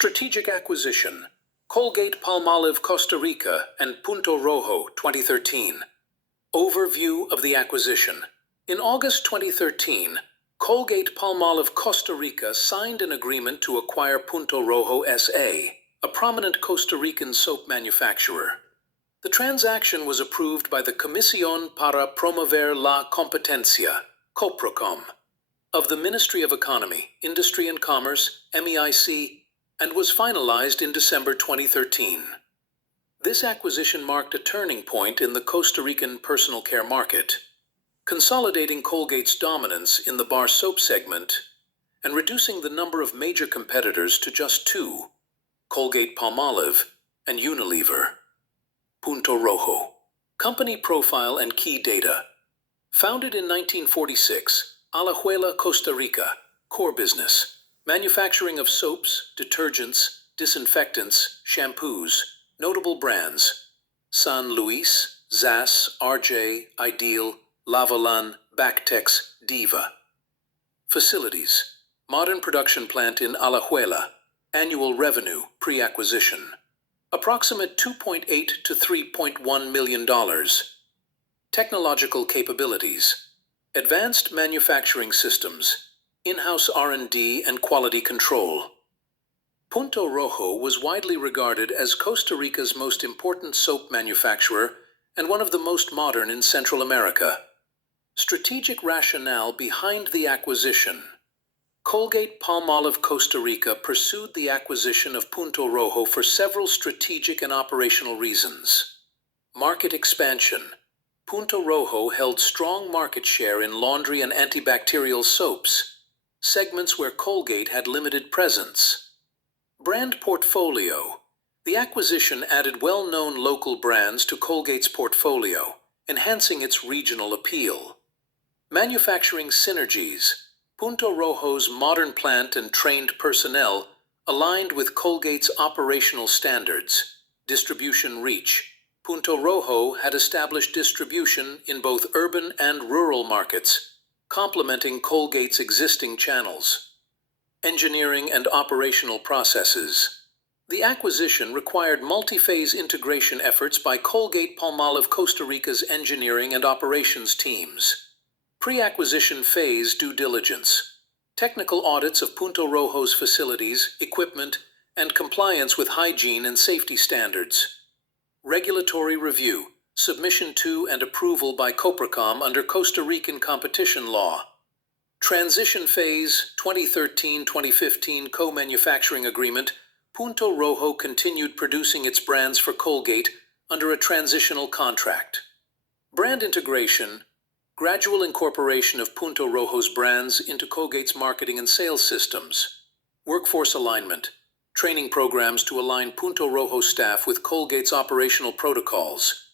Strategic acquisition. Colgate Palmolive Costa Rica and Punto Rojo 2013. Overview of the acquisition. In August 2013, Colgate Palmolive Costa Rica signed an agreement to acquire Punto Rojo S.A., a prominent Costa Rican soap manufacturer. The transaction was approved by the Comisión para Promover la Competencia, COPROCOM, of the Ministry of Economy, Industry and Commerce, MEIC, and was finalized in December 2013. This acquisition marked a turning point in the Costa Rican personal care market, consolidating Colgate's dominance in the bar soap segment and reducing the number of major competitors to just two, Colgate Palmolive and Unilever. Punto Rojo. Company profile and key data. Founded in 1946, Alajuela, Costa Rica. Core business: manufacturing of soaps, detergents, disinfectants, shampoos. Notable brands: San Luis, Zas, RJ, Ideal, Lavalan, Bactex, Diva. Facilities: modern production plant in Alajuela. Annual revenue pre-acquisition: approximate $2.8 to $3.1 million. Technological capabilities: advanced manufacturing systems, in-house R&D and quality control. Punto Rojo was widely regarded as Costa Rica's most important soap manufacturer and one of the most modern in Central America. Strategic rationale behind the acquisition. Colgate Palmolive Costa Rica pursued the acquisition of Punto Rojo for several strategic and operational reasons. Market expansion. Punto Rojo held strong market share in laundry and antibacterial soaps, segments where Colgate had limited presence. Brand portfolio. The acquisition added well-known local brands to Colgate's portfolio, enhancing its regional appeal. Manufacturing synergies. Punto Rojo's modern plant and trained personnel aligned with Colgate's operational standards. Distribution reach. Punto Rojo had established distribution in both urban and rural markets, complementing Colgate's existing channels. Engineering and operational processes. The acquisition required multi-phase integration efforts by Colgate Palmolive Costa Rica's engineering and operations teams. Pre-acquisition phase due diligence. Technical audits of Punto Rojo's facilities, equipment, and compliance with hygiene and safety standards. Regulatory review. Submission to and approval by COPROCOM under Costa Rican competition law. Transition phase 2013-2015 co-manufacturing agreement. Punto Rojo continued producing its brands for Colgate under a transitional contract. Brand integration. Gradual incorporation of Punto Rojo's brands into Colgate's marketing and sales systems. Workforce alignment. Training programs to align Punto Rojo staff with Colgate's operational protocols.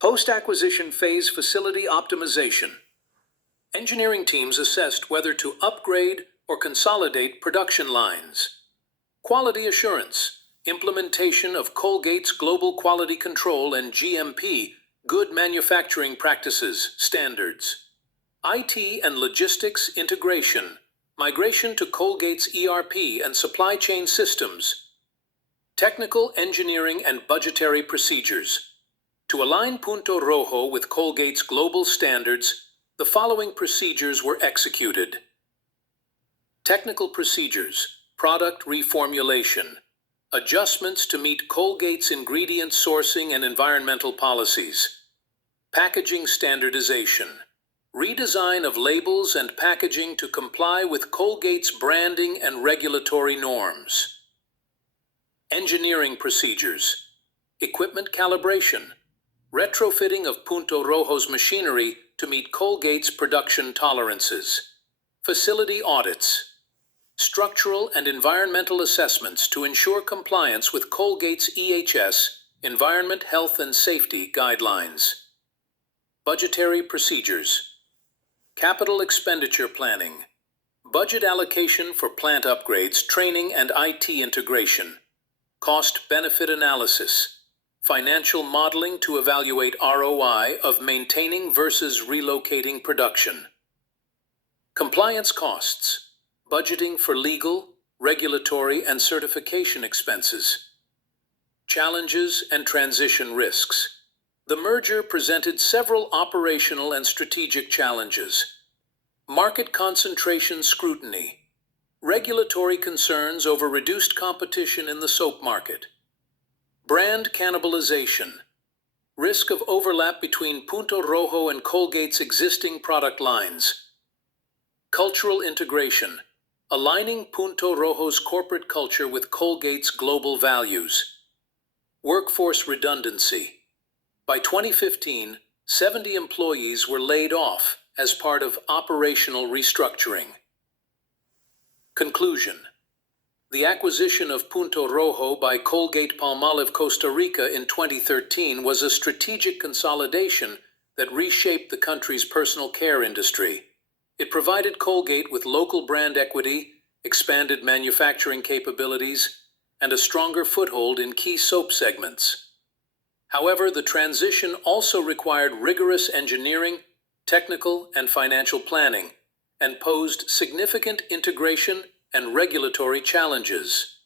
Post-acquisition phase facility optimization. Engineering teams assessed whether to upgrade or consolidate production lines. Quality assurance. Implementation of Colgate's global quality control and GMP, good manufacturing practices, standards. IT and logistics integration. Migration to Colgate's ERP and supply chain systems. Technical, engineering, and budgetary procedures. To align Punto Rojo with Colgate's global standards, the following procedures were executed. Technical procedures. Product reformulation. Adjustments to meet Colgate's ingredient sourcing and environmental policies. Packaging standardization. Redesign of labels and packaging to comply with Colgate's branding and regulatory norms. Engineering procedures. Equipment calibration. Retrofitting of Punto Rojo's machinery to meet Colgate's production tolerances. Facility audits. Structural and environmental assessments to ensure compliance with Colgate's EHS, Environment, Health and Safety guidelines. Budgetary procedures. Capital expenditure planning. Budget allocation for plant upgrades, training, and IT integration. Cost-benefit analysis. Financial modeling to evaluate ROI of maintaining versus relocating production. Compliance costs. Budgeting for legal, regulatory and certification expenses. Challenges and transition risks. The merger presented several operational and strategic challenges. Market concentration scrutiny. Regulatory concerns over reduced competition in the soap market. Brand cannibalization. Risk of overlap between Punto Rojo and Colgate's existing product lines. Cultural integration. Aligning Punto Rojo's corporate culture with Colgate's global values. Workforce redundancy. By 2015, 70 employees were laid off as part of operational restructuring. Conclusion. The acquisition of Punto Rojo by Colgate Palmolive Costa Rica in 2013 was a strategic consolidation that reshaped the country's personal care industry. It provided Colgate with local brand equity, expanded manufacturing capabilities, and a stronger foothold in key soap segments. However, the transition also required rigorous engineering, technical, and financial planning, and posed significant integration and regulatory challenges.